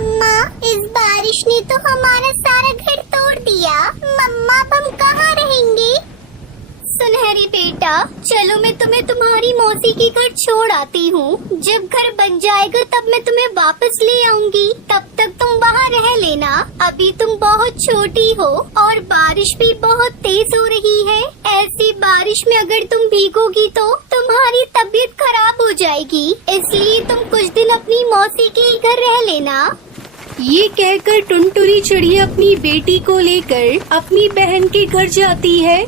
मम्मा, इस बारिश ने तो हमारा सारा घर तोड़ दिया। मम्मा, अब हम कहाँ रहेंगे? सुनहरी बेटा, चलो मैं तुम्हें तुम्हारी मौसी के घर छोड़ आती हूँ। जब घर बन जाएगा तब मैं तुम्हें वापस ले आऊंगी। तब तक तुम वहाँ रह लेना। अभी तुम बहुत छोटी हो और बारिश भी बहुत तेज हो रही है। ऐसी बारिश में अगर तुम भीगोगी तो तुम्हारी तबीयत खराब हो जाएगी। इसलिए तुम कुछ दिन अपनी मौसी के घर रह लेना। ये कहकर टुनटुनी चिड़िया अपनी बेटी को लेकर अपनी बहन के घर जाती है।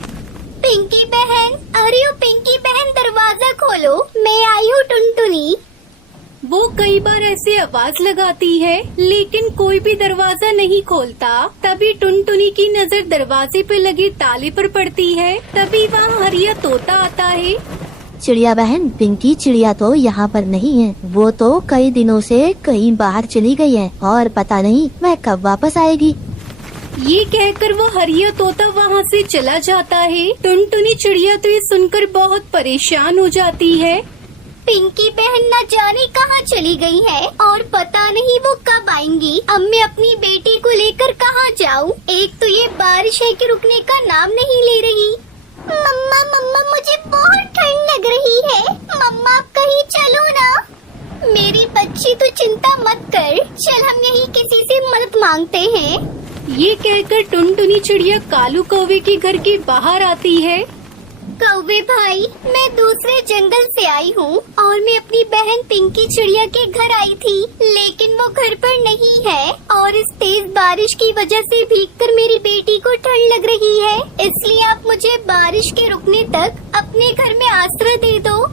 पिंकी बहन, अरे ओ पिंकी बहन, दरवाजा खोलो, मैं आई हूँ टुनटुनी। वो कई बार ऐसे आवाज लगाती है लेकिन कोई भी दरवाजा नहीं खोलता। तभी टुनटुनी की नजर दरवाजे पर लगे ताले पर पड़ती है। तभी वहाँ हरिया तोता आता है। चिड़िया बहन, पिंकी चिड़िया तो यहाँ पर नहीं है। वो तो कई दिनों से कहीं बाहर चली गई है और पता नहीं वह कब वापस आएगी। ये कहकर वो हरिया तोता वहाँ से चला जाता है। टुनटुनी चिड़िया तो ये सुनकर बहुत परेशान हो जाती है। पिंकी बहन न जाने कहाँ चली गई है और पता नहीं वो कब आएंगी। अब मैं अपनी बेटी को लेकर कहाँ जाऊँ? एक तो ये बारिश है कि रुकने का नाम नहीं ले रही। मम्मा मम्मा, मुझे बहुत ठंड लग रही है। मम्मा, आप कहीं चलो ना। मेरी बच्ची, तू चिंता मत कर, चल हम यहीं किसी से मदद मांगते हैं। ये कहकर टुनटुनी चिड़िया कालू कौवे के घर के बाहर आती है। कौवे भाई, मैं दूसरे जंगल से आई हूँ और मैं अपनी बहन पिंकी चिड़िया के घर आई थी, लेकिन वो घर पर नहीं है और इस तेज बारिश की वजह से भीगकर मेरी बेटी को ठंड लग रही है। इसलिए आप मुझे बारिश के रुकने तक अपने घर में आश्रय दे दो।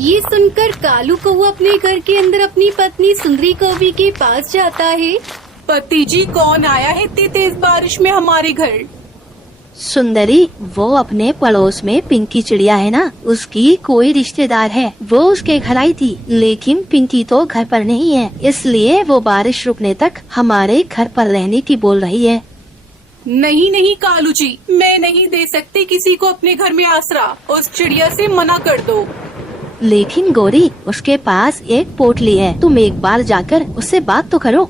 ये सुनकर कालू कौवा अपने घर के अंदर अपनी पत्नी सुंदरी कौवी के पास जाता है। पति जी, कौन आया है इतनी तेज बारिश में हमारे घर? सुंदरी, वो अपने पड़ोस में पिंकी चिड़िया है ना, उसकी कोई रिश्तेदार है। वो उसके घर आई थी, लेकिन पिंकी तो घर पर नहीं है, इसलिए वो बारिश रुकने तक हमारे घर पर रहने की बोल रही है। नहीं नहीं कालू जी, मैं नहीं दे सकती किसी को अपने घर में आसरा। उस चिड़िया से मना कर दो। लेकिन गौरी, उसके पास एक पोटली है, तुम एक बार जाकर उससे बात तो करो।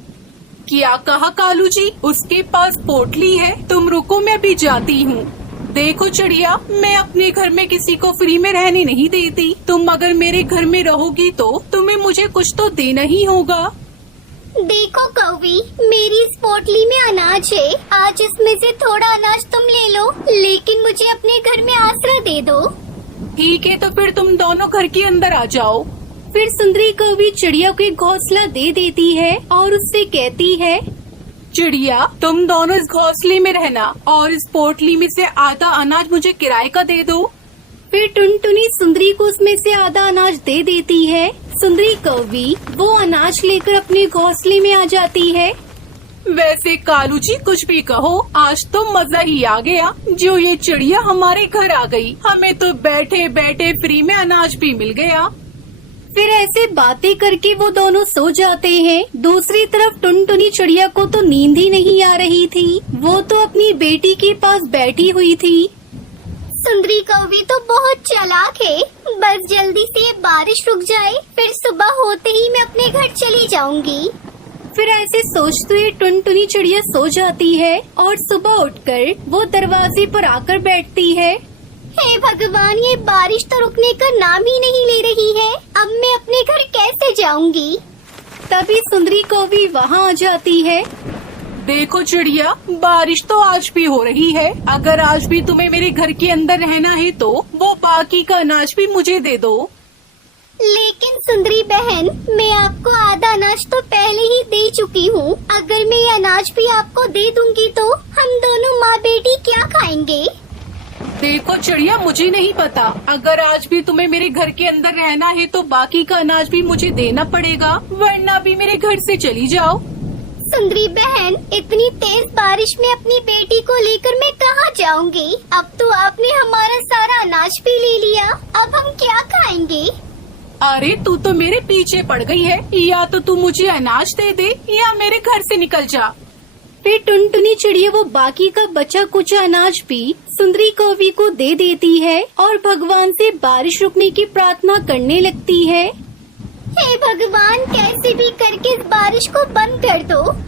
क्या कहा कालू जी? उसके पास पोटली है? तुम रुको, मैं भी जाती हूँ। देखो चिड़िया, मैं अपने घर में किसी को फ्री में रहने नहीं देती। तुम अगर मेरे घर में रहोगी तो तुम्हें मुझे कुछ तो देना ही होगा। देखो कौवी, मेरी इस पोटली में अनाज है। आज इसमें से थोड़ा अनाज तुम ले लो, लेकिन मुझे अपने घर में आश्रय दे दो। ठीक है, तो फिर तुम दोनों घर के अंदर आ जाओ। फिर सुंदरी कौवी चिड़िया को एक घोंसला दे देती है और उससे कहती है, चिड़िया, तुम दोनों इस घोंसले में रहना और इस पोटली में से आधा अनाज मुझे किराए का दे दो। फिर टुनटुनी सुंदरी को उसमें से आधा अनाज दे देती है। सुंदरी कौवी वो अनाज लेकर अपने घोंसले में आ जाती है। वैसे कालू जी, कुछ भी कहो, आज तो मजा ही आ गया जो ये चिड़िया हमारे घर आ गई। हमें तो बैठे बैठे फ्री में अनाज भी मिल गया। फिर ऐसे बातें करके वो दोनों सो जाते हैं। दूसरी तरफ टुनटुनी चिड़िया को तो नींद ही नहीं आ रही थी। वो तो अपनी बेटी के पास बैठी हुई थी। सुंदरी कौवी तो बहुत चालाक है। बस जल्दी से ये बारिश रुक जाए, फिर सुबह होते ही मैं अपने घर चली जाऊंगी। फिर ऐसे सोचते हुए टुनटुनी चिड़िया सो जाती है और सुबह उठकर वो दरवाजे पर आकर बैठती है। हे भगवान, ये बारिश तो रुकने का नाम ही नहीं ले रही है। अब मैं अपने घर कैसे जाऊंगी? तभी सुंदरी कौवी वहाँ आ जाती है। देखो चिड़िया, बारिश तो आज भी हो रही है। अगर आज भी तुम्हें मेरे घर के अंदर रहना है तो वो बाकी का अनाज भी मुझे दे दो। लेकिन सुंदरी बहन, मैं आपको आधा अनाज तो पहले ही दे चुकी हूँ। अगर मैं ये अनाज भी आपको दे दूंगी तो हम दोनों माँ बेटी क्या खाएंगे? देखो चिड़िया, मुझे नहीं पता। अगर आज भी तुम्हें मेरे घर के अंदर रहना है तो बाकी का अनाज भी मुझे देना पड़ेगा, वरना भी मेरे घर से चली जाओ। सुंदरी बहन, इतनी तेज बारिश में अपनी बेटी को लेकर मैं कहाँ जाऊंगी? अब तो आपने हमारा सारा अनाज भी ले लिया, अब हम क्या खाएंगे? अरे तू तो मेरे पीछे पड़ गई है। या तो तू मुझे अनाज दे दे या मेरे घर से निकल जा। फिर टुनटुनी चिड़िया वो बाकी का बचा कुछ अनाज भी सुंदरी कौवी को दे देती है और भगवान से बारिश रुकने की प्रार्थना करने लगती है। हे भगवान, कैसे भी करके इस बारिश को बंद कर दो।